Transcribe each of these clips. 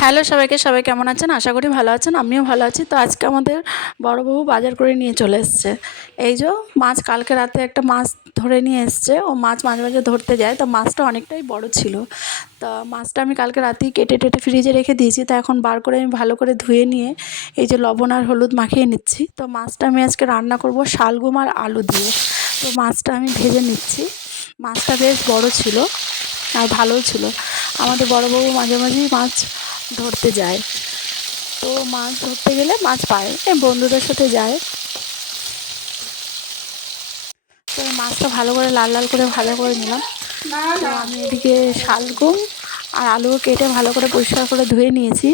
Hello সবাইকে, সবাই কেমন আছেন? আশা করি ভালো আছেন, আমিও ভালো আছি। তো আজকে আমাদের বড় বউ বাজার করে নিয়ে চলে এসছে। এই যে মাছ, কালকে রাতে একটা মাছ ধরে নিয়ে এসছে। ও মাছ মাঝে মাঝে ধরতে যায়, তো মাছটা অনেকটাই বড় ছিল। তা মাছটা আমি কালকে রাতেই কেটে টেটে ফ্রিজে রেখে দিয়েছি। তা এখন বার করে আমি ভালো করে ধুয়ে নিয়ে এই যে লবণ আর হলুদ মাখিয়ে নিচ্ছি। তো মাছটা আমি আজকে রান্না করব শালগম আর আলু দিয়ে। তো মাছটা আমি ভেজে নিচ্ছি। মাছটা বেশ বড় ছিল আর ভালোও ছিল। আমাদের বড় বউ মাঝে মাঝেই মাছ ধরতে যায়। তো মাছ ধরতে গেলে মাছ পায়, বন্ধুদের সাথে যায়। তো মাছটা ভালো করে লাল লাল করে ভালো করে নিলাম। তো আমি এদিকে শালগম আর আলু কেটে ভালো করে পরিষ্কার করে ধুয়ে নিয়েছি।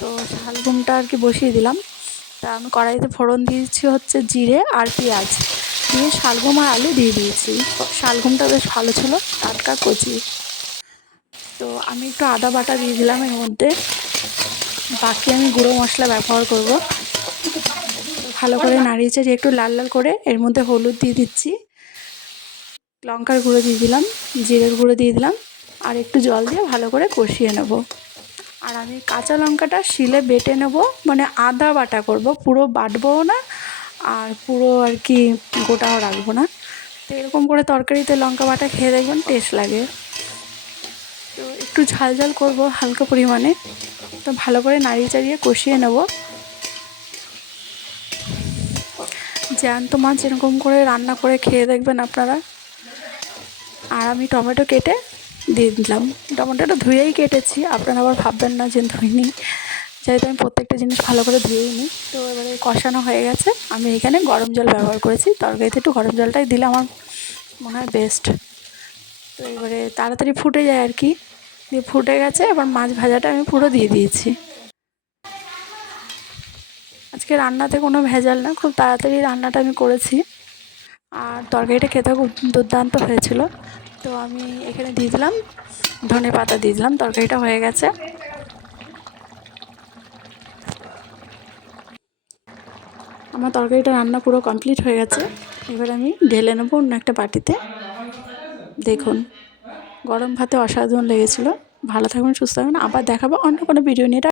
তো শালগমটা আর কি বসিয়ে দিলাম। তা আমি কড়াইতে ফোড়ন দিয়েছি হচ্ছে জিরে আর পেঁয়াজ দিয়ে শালগম আর আলু দিয়ে দিয়েছি। শালগমটা বেশ ভালো ছিল, টাটকা কচি। তো আমি একটু আদা বাটা দিয়ে দিলাম এর মধ্যে। বাকি আমি গুঁড়ো মশলা ব্যবহার করব। ভালো করে নাড়িয়ে চাড়িয়ে একটু লাল লাল করে এর মধ্যে হলুদ দিয়ে দিচ্ছি, লঙ্কার গুঁড়ো দিয়ে দিলাম, জিরের গুঁড়ো দিয়ে দিলাম, আর একটু জল দিয়ে ভালো করে কষিয়ে নেব। আর আমি কাঁচা লঙ্কাটা শিলে বেটে নেব, মানে আদা বাটা করব, পুরো বাটবও না আর পুরো আর কি গোটাও রাখবো না। তো এরকম করে তরকারিতে লঙ্কা বাটা খেয়ে দেখবেন টেস্ট লাগে। তো একটু ঝাল ঝাল করবো হালকা পরিমাণে। তো ভালো করে নাড়িয়ে চাড়িয়ে কষিয়ে নেব। জ্যান্ত মাছ এরকম করে রান্না করে খেয়ে দেখবেন আপনারা। আর আমি টমেটো কেটে দিয়ে দিলাম। টমেটোটা ধুয়েই কেটেছি, আপনারা আবার ভাববেন না যে ধুইনি, যেহেতু আমি প্রত্যেকটা জিনিস ভালো করে ধুয়েই নিই। তো এবারে কষানো হয়ে গেছে, আমি এখানে গরম জল ব্যবহার করেছি। তরকারিতে একটু গরম জলটাই দিলে আমার মনে হয় বেস্ট। তো এবারে তাড়াতাড়ি ফুটে যায় আর কি। দিয়ে ফুটে গেছে, এবার মাছ ভাজাটা আমি পুরো দিয়ে দিয়েছি। আজকে রান্নাতে কোনো ভেজাল না, খুব তাড়াতাড়ি রান্নাটা আমি করেছি। আর তরকারিটা খেতে খুব দুর্দান্ত হয়েছিল। তো আমি এখানে দিয়ে দিলাম ধনে পাতা, দিয়ে দিলাম। তরকারিটা হয়ে গেছে। আমার তরকারিটা রান্না পুরো কমপ্লিট হয়ে গেছে। এবার আমি ঢেলে নেবো অন্য একটা বাটিতে। দেখুন, গরম ভাতে অসাধারণ লেগেছিলো। ভালো থাকবেন, সুস্থ থাকবেন। আবার দেখাবো অন্য কোনো ভিডিও নিয়ে।